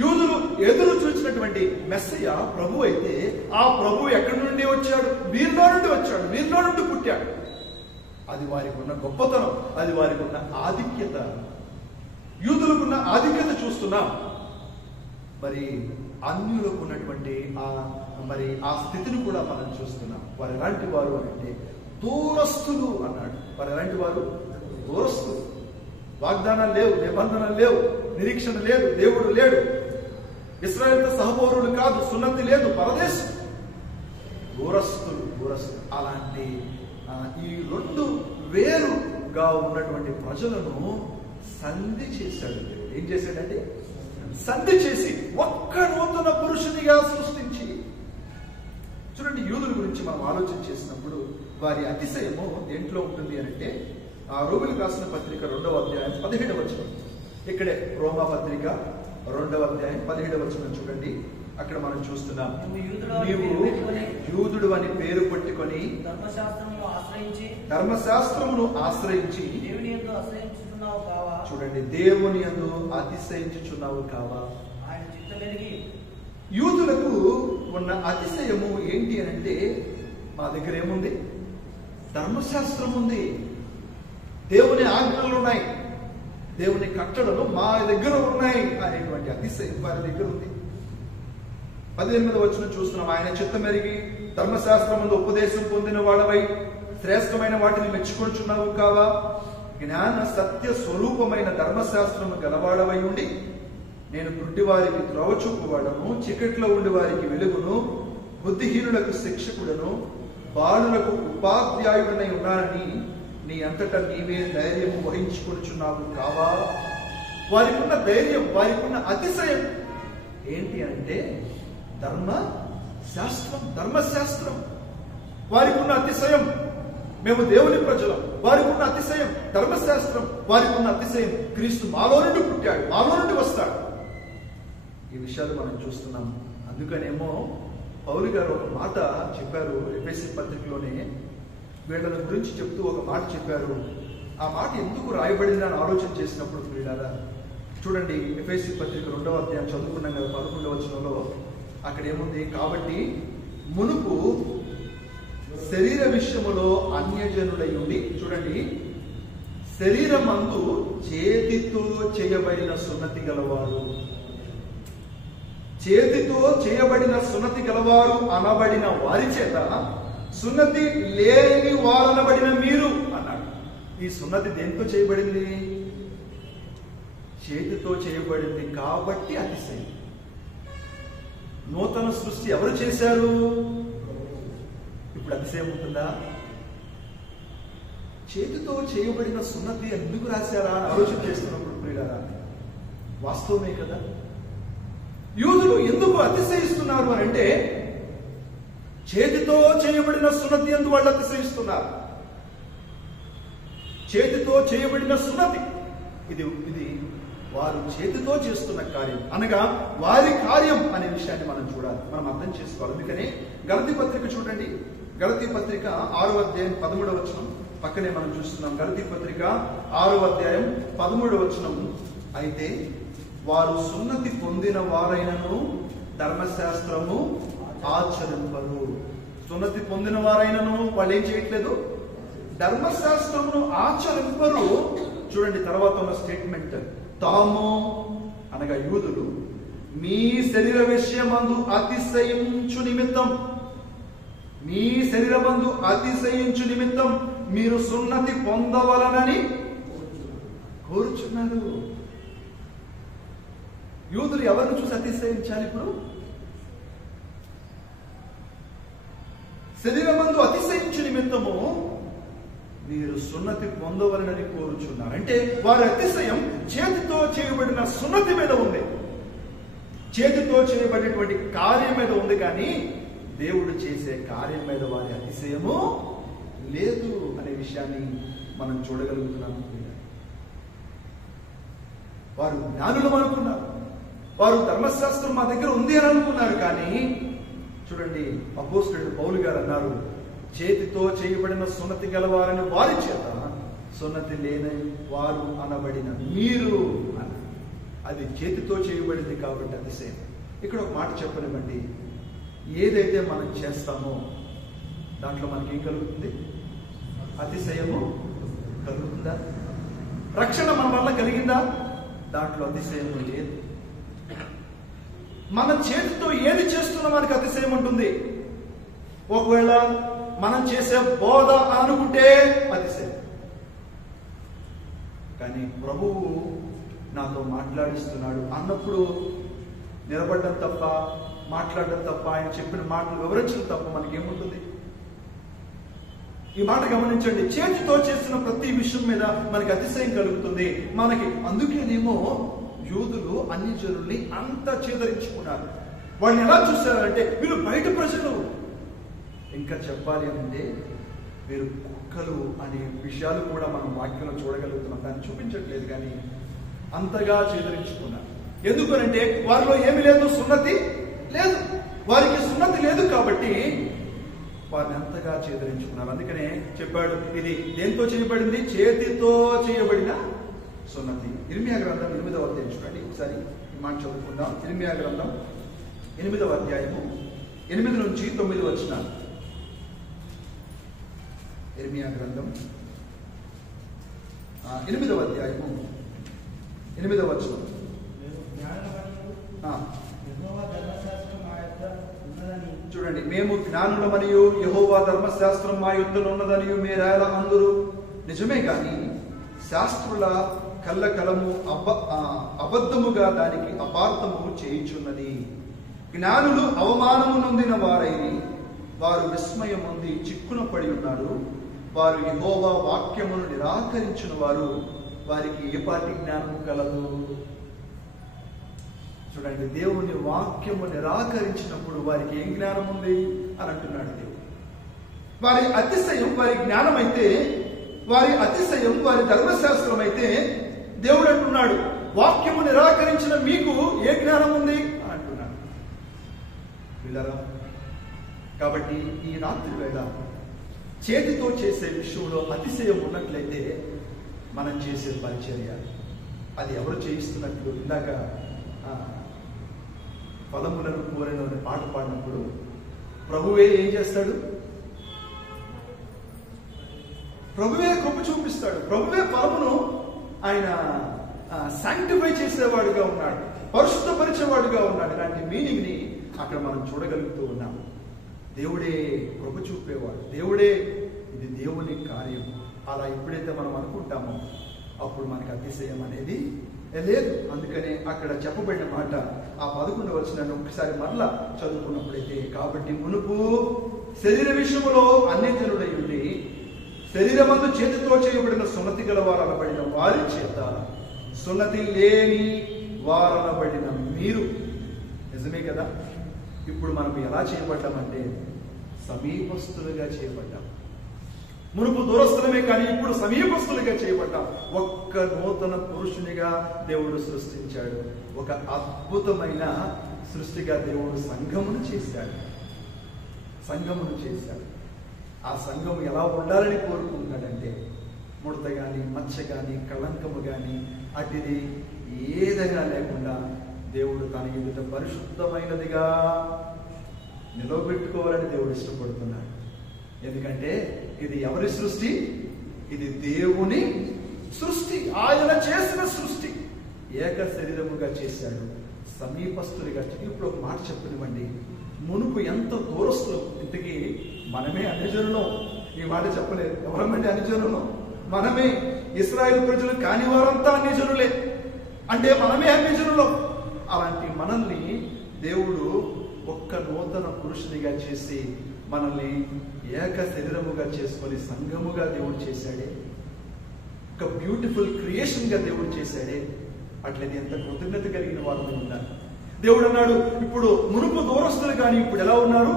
యూదులు ఎదురు చూసినటువంటి మెస్సయ్య ప్రభు అయితే ఆ ప్రభు ఎక్కడి నుండి వచ్చాడు? వీరిలో నుండి వచ్చాడు, వీరిలో నుండి పుట్టాడు. అది వారికి ఉన్న గొప్పతనం, అది వారికి ఉన్న ఆధిక్యత. యూదులకున్న ఆధిక్యత చూస్తున్నాం. మరి అన్యులకు ఉన్నటువంటి ఆ స్థితిని కూడా మనం చూస్తున్నాం. వారు ఎలాంటి వారు అంటే దూరస్తులు అన్నాడు. వారు ఎలాంటి వారు? దూరస్తులు. వాగ్దానాలు లేవు, నిబంధనలు లేవు, నిరీక్షణ లేదు, దేవుడు లేడు, ఇశ్రాయేలుతో సహపౌరులు కాదు, సున్నతి లేదు, పరదేశం. దూరస్తులు. అలాంటి ఈ 2 వేరుగా ఉన్నటువంటి ప్రజలను సంధి చేశాడు. ఏం చేశాడంటే సంధి చేసి ఒక్క నూతన పురుషునిగా సృష్టించి. చూడండి, యూదుల గురించి మనం ఆలోచన చేసినప్పుడు వారి అతిశయము దేంట్లో ఉంటుంది అంటే రోమిలికి రాసిన పత్రిక 2వ అధ్యాయం 17వ వచనం. ఇక్కడే రోమా పత్రిక 2వ అధ్యాయం 17వ వచనం చూడండి. అక్కడ మనం చూస్తున్నాం, నీవు యూదుడు అని పేరు పెట్టుకొని ధర్మశాస్త్రమును ఆశ్రయించి చూడండి, దేవుని యందు అతిశయించుచున్నావు కావా? యూదులకు ఉన్న అతిశయము ఏంటి అంటే, మా దగ్గర ఏముంది? ధర్మశాస్త్రం ఉంది, దేవుని ఆజ్ఞలు ఉన్నాయి, దేవుని కట్టడలు మా దగ్గర ఉన్నాయి అనేటువంటి అతిశయం వారి దగ్గర ఉంది. 18వ వచనం చూస్తున్నాం, ఆయన చిత్తమెరిగి ధర్మశాస్త్రమందు ఉపదేశం పొందిన వాడవై శ్రేష్టమైన వాటిని మెచ్చుకొనుచున్నావు కావా? జ్ఞాన సత్య స్వరూపమైన ధర్మశాస్త్రము గలవాడవై ఉండి నేను గుడ్డి వారికి త్రోవ చూపువాడను, చీకట్లో ఉండి వారికి వెలుగును, బుద్ధిహీనులకు శిక్షకుడను, బాలులకు ఉపాధ్యాయుడనై ఉన్నానని నీ అంతటా నీవే ధైర్యము వహించుకొనుచున్నావు కావా? వారికి ఉన్న ధైర్యం, వారికి ఉన్న అతిశయం ఏంటి అంటే ధర్మశాస్త్రం. వారికి ఉన్న అతిశయం మేము దేవుని ప్రజలం. వారికి ఉన్న అతిశయం ధర్మశాస్త్రం. వారికి ఉన్న అతిశయం క్రీస్తు మాలో నుండి పుట్టాడు, మాలో నుండి వస్తాడు. ఈ విషయాలు మనం చూస్తున్నాం. అందుకనేమో పౌలు గారు ఒక మాట చెప్పారు ఎఫెసీ పత్రికలోనే. వీళ్ళని గురించి చెప్తూ ఒక మాట చెప్పారు. ఆ మాట ఎందుకు రాయబడిందని ఆలోచన చేసినప్పుడు ప్రియులారా, చూడండి, ఎఫెసీ పత్రిక 2వ అధ్యాయం చదువుకున్నాం కదా, 11వ వచనంలో అక్కడ ఏముంది? కాబట్టి మునుపు శరీర విషయములో అన్యజనులై ఉండి, చూడండి, శరీరమందు చేతితో చేయబడిన సున్నతి గలవారు, చేతితో చేయబడిన సున్నతి గలవారు అనబడిన వారి చేత సున్నతి లేని వారనబడిన మీరు అన్నాడు. ఈ సున్నతి దేంతో చేయబడింది? చేతితో చేయబడింది కాబట్టి అతిశయం. నూతన సృష్టి ఎవరు చేశారు? ఇప్పుడు అతిశయం ఉంటుందా? చేతితో చేయబడిన సున్నతి ఎందుకు రాశారా అని ఆలోచన చేస్తున్నప్పుడు ప్రియులారా, వాస్తవమే కదా. యూదులు ఎందుకు అతిశయిస్తున్నారు అని అంటే, చేతితో చేయబడిన సున్నతి యందు వాళ్ళు అతిశయిస్తున్నారు. చేతితో చేయబడిన సున్నతి ఇది వారు చేతితో చేస్తున్న కార్యం, అనగా వారి కార్యం అనే విషయాన్ని మనం చూడాలి, మనం అర్థం చేసుకోవాలి. అందుకనే గలతీ పత్రిక చూడండి, గలతీ పత్రిక 6వ అధ్యాయం 13వ వచనం పక్కనే మనం చూస్తున్నాం. గలతీ పత్రిక 6వ అధ్యాయం 13వ వచనం. అయితే వారు సున్నతి పొందిన వారైనను ధర్మశాస్త్రము ఆచరింపరు. సున్నతి పొందిన వారైనను వాళ్ళు ఏం చేయట్లేదు, ధర్మశాస్త్రమును ఆచరింపరు. చూడండి తర్వాత ఉన్న స్టేట్మెంట్, తాము అనగా యూదులు మీ శరీర విషయమందు అతిశయించు నిమిత్తం, మీ శరీరమందు అతిశయించు నిమిత్తం మీరు సున్నతి పొందవలనని కోరుచున్నారు. యూదులు ఎవరిని చూసి అతిశయించాలి? ఇప్పుడు శరీరమందు అతిశయించు నిమిత్తము మీరు సున్నతి పొందవలనని కోరుచున్నారు. అంటే వారి అతిశయం చేతితో చేయబడిన సున్నతి మీద ఉంది, చేతితో చేయబడినటువంటి కార్యం మీద ఉంది, కానీ దేవుడు చేసే కార్యం మీద వారి అతిశయము లేదు అనే విషయాన్ని మనం చూడగలుగుతున్నాము. వారు జ్ఞానులు అనుకున్నారు, వారు ధర్మశాస్త్రం మా దగ్గర ఉంది అని అనుకున్నారు. కానీ చూడండి, అపోస్తలుడు పౌలు గారు అన్నారు, చేతితో చేయబడిన సున్నతి గలవారని వారి చేత సున్నతి లేని వారు అనబడిన మీరు అని. అది చేతితో చేయబడింది కాబట్టి అతిశయం. ఇక్కడ ఒక మాట చెప్పనివ్వండి, ఏదైతే మనం చేస్తామో దాంట్లో మనకేం కలుగుతుంది? అతిశయము కలుగుతుందా? రక్షణ మన వల్ల కలిగిందా? దాంట్లో అతిశయము లేదు. మన చేతితో ఏది చేస్తున్నా మనకి అతిశయం ఉంటుంది. ఒకవేళ మనం చేసే బోధ అనుకుంటే అతిశయం. కానీ ప్రభువు నాతో మాట్లాడిస్తున్నాడు అన్నప్పుడు నిలబడడం తప్ప, మాట్లాడడం తప్ప, ఆయన చెప్పిన మాటలు వివరించడం తప్ప మనకేముంటుంది? ఈ మాట గమనించండి, చేతితో చేసిన ప్రతి విషయం మీద మనకి అతిశయం కలుగుతుంది మనకి. అందుకేనేమో యూదులు అన్ని జనుల్ని అంత చేదరించుకున్నారు. వాళ్ళని ఎలా చూశారంటే వీళ్ళు బయట ప్రజలు, ఇంకా చెప్పాలి అంటే వీరు కుక్కలు అనే విషయాలు కూడా మనం వాక్యంలో చూడగలుగుతున్నాం. దాన్ని చూపించట్లేదు, కానీ అంతగా చేదరించుకున్నారు. ఎందుకనంటే వారిలో ఏమి లేదు, సున్నతి లేదు. వారికి సున్నతి లేదు కాబట్టి వారిని అంతగా చేదరించుకున్నారు. అందుకనే చెప్పాడు, ఇది దేంతో చేయబడింది? చేతితో చేయబడిన సున్నతి. ఇర్మియా గ్రంథం 8వ అధ్యాయం చూడండి, ఒకసారి ఈ మాట చదువుకుందాం. ఇర్మియా గ్రంథం 8వ అధ్యాయము 8 నుంచి 9 వచనాలు. ఇర్మియా గ్రంథం 8వ అధ్యాయము 8వ వచనం. చూడండి, మేము జ్ఞానులమనియు యెహోవా ధర్మశాస్త్రం మా యుద్ధలో ఉన్నదనియు మీరేలా అందరూ. నిజమే, కానీ శాస్త్రుల కల్లకలము అబద్ధముగా దానికి అపార్థము చేయుచున్నది. జ్ఞానులు అవమానము నొందిన వారైరి, వారు విస్మయం పొంది చిక్కున పడి ఉన్నారు. వారు యెహోవా వాక్యమును నిరాకరించిన వారు, వారికి ఏ పాటి జ్ఞానము కలదు? చూడండి, దేవుని వాక్యము నిరాకరించినప్పుడు వారికి ఏం జ్ఞానం ఉంది అని అంటున్నాడు దేవుడు. వారి అతిశయం వారి జ్ఞానం అయితే, వారి అతిశయం వారి ధర్మశాస్త్రం అయితే, దేవుడు అంటున్నాడు వాక్యము నిరాకరించిన మీకు ఏ జ్ఞానం ఉంది అని అంటున్నాడు. పిల్లరా, కాబట్టి ఈ రాత్రి వేళ చేతితో చేసే విషయంలో అతిశయం ఉన్నట్లయితే మనం చేసే పరిచర్య అది ఎవరు చేయిస్తున్నట్లు, ఇందాక ఫలములను కోరెను అనే పాట పాడినప్పుడు ప్రభువే ఏం చేస్తాడు? ప్రభువే కృప చూపిస్తాడు. ప్రభువే ఫలమును ఆయన శాంక్టిఫై చేసేవాడుగా ఉన్నాడు, పరిశుద్ధపరిచేవాడుగా ఉన్నాడు. ఇలాంటి మీనింగ్ ని అక్కడ మనం చూడగలుగుతూ ఉన్నాము. దేవుడే కృప చూపేవాడు, దేవుడే ఇది దేవుని కార్యం. అలా ఎప్పుడైతే మనం అనుకుంటామో అప్పుడు మనకి అతిశయం అనేది లేదు. అందుకనే అక్కడ చెప్పబడిన మాట ఆ 11వ వచనాన్ని ఒకసారి మరలా చదువుకున్నప్పుడైతే, కాబట్టి మునుపు శరీర విషయంలో అన్యజనుడై ఉండి శరీరమందు చేతితో చేయబడిన సున్నతి గల వారనబడిన వారి చేత సున్నతి లేని వారనబడిన మీరు నిజమే కదా. ఇప్పుడు మనం ఎలా చేయబడ్డామంటే సమీపస్తులుగా చేయబడ్డాం. మునుపు దూరస్తులమే కానీ ఇప్పుడు సమీపస్తులుగా చేయబడ్డాం. ఒక్క నూతన పురుషునిగా దేవుడు సృష్టించాడు. ఒక అద్భుతమైన సృష్టిగా దేవుడు సంఘమును చేశాడు. ఆ సంఘము ఎలా ఉండాలని కోరుకుంటున్నాడంటే ముడత గాని, మచ్చ గాని, కళంకము గాని అటిది ఏదైనా లేకుండా దేవుడు తన ఎదుట పరిశుద్ధమైనదిగా నిలవబెట్టుకోవాలని దేవుడు ఇష్టపడుతున్నాడు. ఎందుకంటే ఇది ఎవరి సృష్టి? ఇది దేవుని సృష్టి. ఆయన చేసిన సృష్టి. ఏక శరీరముగా చేశాడు, సమీపస్తులుగా. ఇప్పుడు ఒక మాట చెప్పనివ్వండి, మునుపు ఎంత దూరస్తులు. ఇంతకీ మనమే అన్యజనులం. ఈ మాట చెప్పలేదు. ఎవరమంటే అన్యజనులం మనమే. ఇశ్రాయేలు ప్రజలు కాని వారంతా అన్యజనులే అంటే మనమే అన్యజనులం. అలాంటి మనల్ని దేవుడు ఒక్క నూతన పురుషునిగా చేసి మనల్ని ఏక శరీరముగా చేసుకొని సంఘముగా దేవుడు చేశాడే. ఒక బ్యూటిఫుల్ క్రియేషన్ గా దేవుడు చేశాడే. అట్లయితే ఎంత కృతజ్ఞత కలిగిన వారు ఉన్నారు. దేవుడు అన్నాడు, ఇప్పుడు మునుపు దూరస్తులు కానీ ఇప్పుడు ఎలా ఉన్నారు?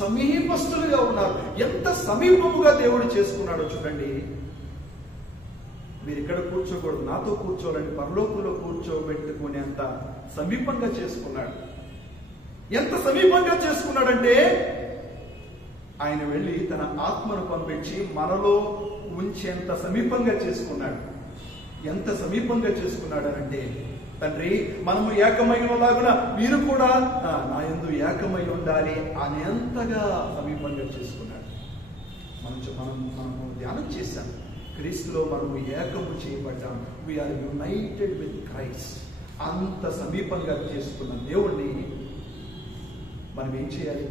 సమీపస్తులుగా ఉన్నారు. ఎంత సమీపముగా దేవుడు చేసుకున్నాడో చూడండి. మీరు ఇక్కడ కూర్చోకూడదు, నాతో కూర్చోవాలని పరలోకంలో కూర్చోబెట్టుకునేంత సమీపంగా చేసుకున్నాడు. ఎంత సమీపంగా చేసుకున్నాడంటే ఆయన వెళ్ళి తన ఆత్మను పంపించి మనలో ఉంచేంత సమీపంగా చేసుకున్నాడు. ఎంత సమీపంగా చేసుకున్నాడనంటే, తండ్రి మనము ఏకమైనలాగున మీరు కూడా నా యందు ఏకమై ఉండాలి అనేంతగా సమీపంగా చేసుకున్నాడు. మనము ధ్యానం చేశాం. క్రీస్తులో మనము ఏకము చేయబడ్డాం. We are united with Christ. అంత సమీపంగా చేసుకున్న దేవుణ్ణి మనం ఏం చేయాలి?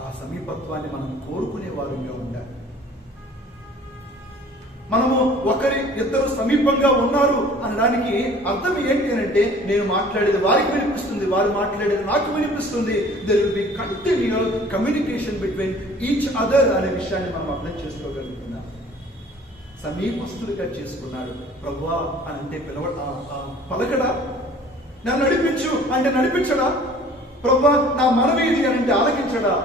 ఆ సమీపత్వాన్ని మనం కోరుకునే వారుగా ఉండాలి. మనము ఇద్దరు సమీపంగా ఉన్నారు అనడానికి అర్థం ఏంటి అంటే, నేను మాట్లాడేది వారికి వినిపిస్తుంది, వారు మాట్లాడేది నాకు వినిపిస్తుంది. There will be continual communication between each other అనే విషయాన్ని మనం అర్థం చేసుకోగలుగుతున్నాం. సమీపస్తులుగా చేసుకున్నాడు. ప్రభువా అని అంటే పలకడా? నన్ను నడిపించు అంటే నడిపించడా? ప్రభువా నా మనవేది అని అంటే ఆలకించడా?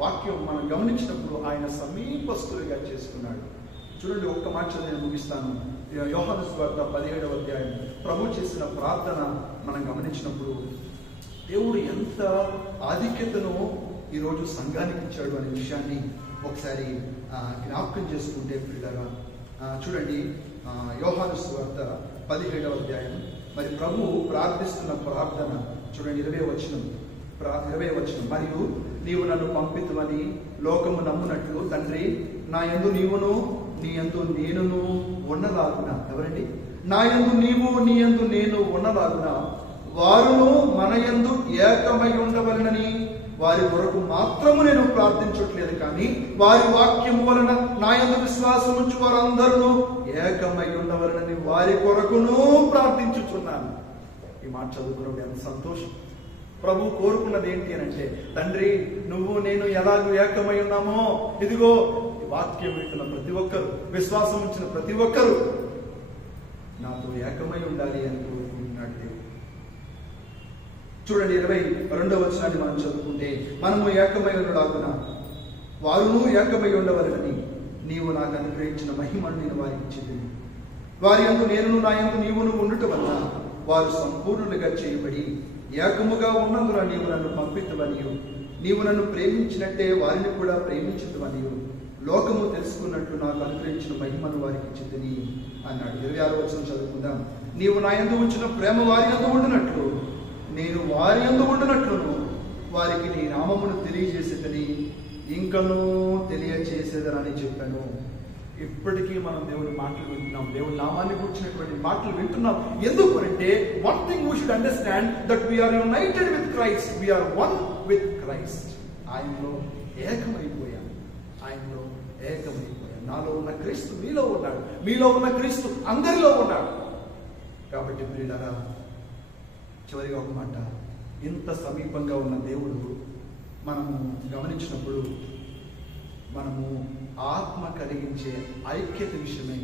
వాక్యం మనం గమనించినప్పుడు ఆయన సమీపస్తులుగా చేసుకున్నాడు. చూడండి, ఒక్క మాట నేను ముగిస్తాను. యోహాను సువార్త 17వ అధ్యాయం ప్రభు చేసిన ప్రార్థన మనం గమనించినప్పుడు దేవుడు ఎంత ఆధిక్యతను ఈరోజు సంఘానికి ఇచ్చాడు అనే విషయాన్ని ఒకసారి జ్ఞాపకం చేసుకుంటే పిల్లగా చూడండి. యోహాను సువార్త 17వ అధ్యాయం మరి ప్రభు ప్రార్థిస్తున్న ప్రార్థన చూడండి. 20వ వచనం. మరియు నీవు నన్ను పంపితువని లోకము నమ్మునట్లు తండ్రి నా యందు నీవును నీ యందు నేనును ఉన్నలాగున. ఎవరండి? నా యందు నీవు నీ యందు నేను ఉన్నలాగున వారును మన యందు ఏకమై ఉండవలనని వారి కొరకు మాత్రము నేను ప్రార్థించట్లేదు, కానీ వారి వాక్యము వలన నా యందు విశ్వాసం ఉంచు వారందరూ ఏకమై ఉండవలనని వారి కొరకును ప్రార్థించుచున్నాను. ఈ మాట చదువుకున్నప్పుడు ఎంత సంతోషం. ప్రభు కోరుకున్నది ఏంటి అని అంటే, తండ్రి నువ్వు నేను ఎలాగో ఏకమై ఉన్నామో, ఇదిగో వాక్యం వింటున్న ప్రతి ఒక్కరు, విశ్వాసం ఉంచిన ప్రతి ఒక్కరు నాతో ఏకమై ఉండాలి అని కోరుకుంటున్నాడు దేవుడు. చూడండి 22వ వచనాన్ని మనం చదువుకుంటే, మనము ఏకమై ఉండడాగున వారును ఏకమై ఉండవలనని నీవు నాకు అనుగ్రహించిన మహిమను నేను వారికి ఇచ్చింది. వారి యందు నేనును నా యందు నీవును ఉండుట వలన వారు సంపూర్ణులుగా చేయబడి ఏకముగా ఉన్నందున నీవు నన్ను పంపితువనియు నీవు నన్ను ప్రేమించినట్టే వారిని కూడా ప్రేమించుతువనియు లోకము తెలుసుకున్నట్లు నాకు అనుగ్రహించిన మహిమను వారికి ఇచ్చితిని అన్నాడు. 26వ వచనం చదువుకుందాం. నీవు నా యందు ఉంచిన ప్రేమ వారి యందు ఉండునట్లు నేను వారి యందు ఉండునట్లును వారికి నీ నామమును తెలియజేసేదని ఇంకనూ తెలియచేసేదనని చెప్పాను. ఇప్పటికీ మనం దేవుడి మాటలు వింటున్నాం, దేవుడి నామాన్ని కూర్చున్నటువంటి మాటలు వింటున్నాం. ఎందుకు అంటే, one thing we should understand that we are united with Christ, we are one with Christ. ఆయనలో ఏకమైపోయాను, ఆయనలో ఏకమైపోయాను. నాలో ఉన్న క్రీస్తు మీలో ఉన్నాడు, మీలో ఉన్న క్రీస్తు అందరిలో ఉన్నాడు. కాబట్టి ప్రియులారా, చివరిగా ఒక మాట, ఇంత సమీపంగా ఉన్న దేవుడు మనము గమనించినప్పుడు మనము ఆత్మ కలిగించే ఐక్యత విషయమై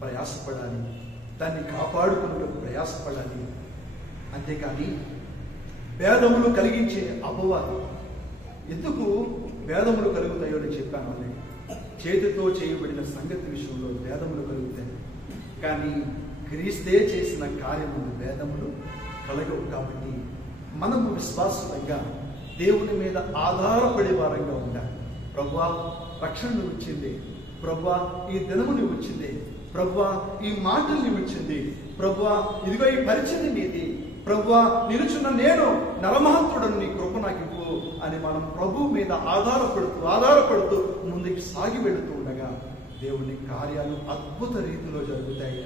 ప్రయాసపడాలి. దాన్ని కాపాడుకున్నట్టు ప్రయాసపడాలి. అంతేకాని భేదములు కలిగించే అపవాది. ఎందుకు భేదములు కలుగుతాయో నేను చెప్పాను ఆల్రెడీ. చేతితో చేయబడిన సంగతి విషయంలో భేదములు కలుగుతాయి, కానీ క్రీస్తే చేసిన కార్యములు భేదములు కలగవు. కాబట్టి మనము విశ్వాసంగా దేవుని మీద ఆధారపడే వారంగా ఉండాలి. ప్రభువా, రక్షణ వచ్చింది, ప్రభువా ఈ దినముని వచ్చింది, ప్రభువా ఈ మాటల్ని వచ్చింది, ప్రభువా ఇదిగో ఈ పరిచయం నీది, ప్రభువా నిలుచున్న నేను నరమహత్తుడను, నీ కృప నాకు ఇవ్వు అని మనం ప్రభు మీద ఆధారపడుతూ ముందుకు సాగి వెళుతూ ఉండగా దేవుని కార్యాలు అద్భుత రీతిలో జరుగుతాయి.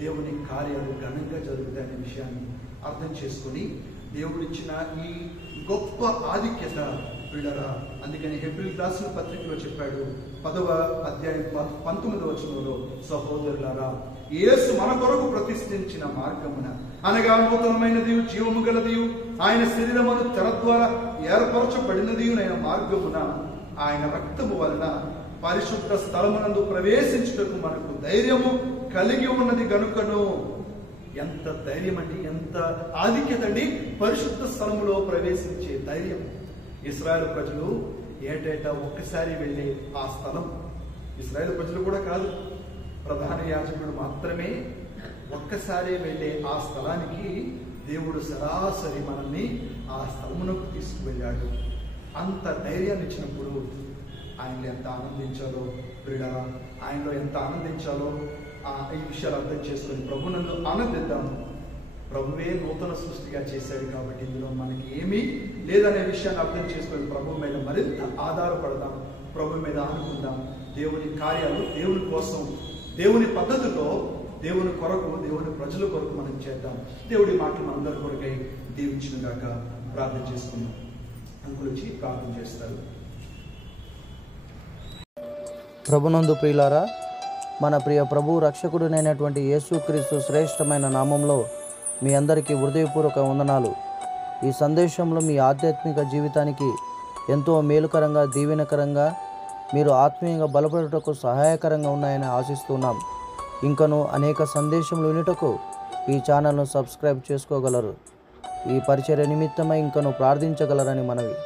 దేవుని కార్యాలు ఘనంగా జరుగుతాయనే విషయాన్ని అర్థం చేసుకుని దేవుడిచ్చిన ఈ గొప్ప ఆధిక్యత వీళ్ళరా. అందుకని హెబ్రీయులకు రాసిన పత్రికలో చెప్పాడు 10వ అధ్యాయం 19వ వచనంలో, సహోదరులారా, యేసు మన కొరకు ప్రతిష్ఠించిన మార్గమున అనగా నూతనమైనది, జీవము గలది, ఆయన శరీరమును తెర ద్వారా ఏర్పరచబడినది అయిన మార్గమున ఆయన రక్తము వలన పరిశుద్ధ స్థలమునందు ప్రవేశించుటకు మనకు ధైర్యము కలిగి ఉన్నది గనుకను. ఎంత ధైర్యం అండి, ఎంత ఆధిక్యత అండి! పరిశుద్ధ స్థలములో ప్రవేశించే ధైర్యం. ఇశ్రాయేలు ప్రజలు ఏటేటా ఒక్కసారి వెళ్ళే ఆ స్థలం, ఇశ్రాయేలు ప్రజలు కూడా కాదు, ప్రధాన యాజకుడు మాత్రమే ఒక్కసారి వెళ్ళే ఆ స్థలానికి దేవుడు సరాసరి మనల్ని ఆ స్థలమునకు తీసుకువెళ్ళాడు. అంత ధైర్యాన్ని ఇచ్చినప్పుడు ఆయనలో ఎంత ఆనందించాలో ప్రియులారా, ఆయనలో ఎంత ఆనందించాలో ఈ విషయాలు అర్థం చేసుకొని ప్రభునందు ఆనందిద్దాం. ప్రభువే నూతన సృష్టిగా చేశాడు కాబట్టి ఇందులో మనకి ఏమీ లేదనే విషయాన్ని అర్థం చేసుకొని ప్రభు మీద మరింత ఆధారపడదాం, ప్రభు మీద ఆనుకుందాం. దేవుని కార్యాలు దేవుని కోసం, దేవుని పద్ధతిలో, దేవుని కొరకు, దేవుని ప్రజల కొరకు మనం చేద్దాం. దేవుడి మాటలు మనందరి కొరకై దీవించినగాక ప్రార్థన చేసుకుందాం. అంకులొచ్చి ప్రార్థన చేస్తారు. ప్రభునందు ప్రియులారా, మన ప్రియ ప్రభు రక్షకుడునైనటువంటి యేసుక్రీస్తు శ్రేష్టమైన నామంలో మీ అందరికీ హృదయపూర్వక వందనాలు. ఈ సందేశంలో మీ ఆధ్యాత్మిక జీవితానికి ఎంతో మేలుకరంగా, దీవెనకరంగా, మీరు ఆత్మీయంగా బలపడుటకు సహాయకరంగా ఉన్నాయని ఆశిస్తున్నాం. ఇంకను అనేక సందేశములు వినుటకు ఈ ఛానల్ను సబ్స్క్రైబ్ చేసుకోగలరు. ఈ పరిచర్య నిమిత్తమై ఇంకను ప్రార్థించగలరని మనవి.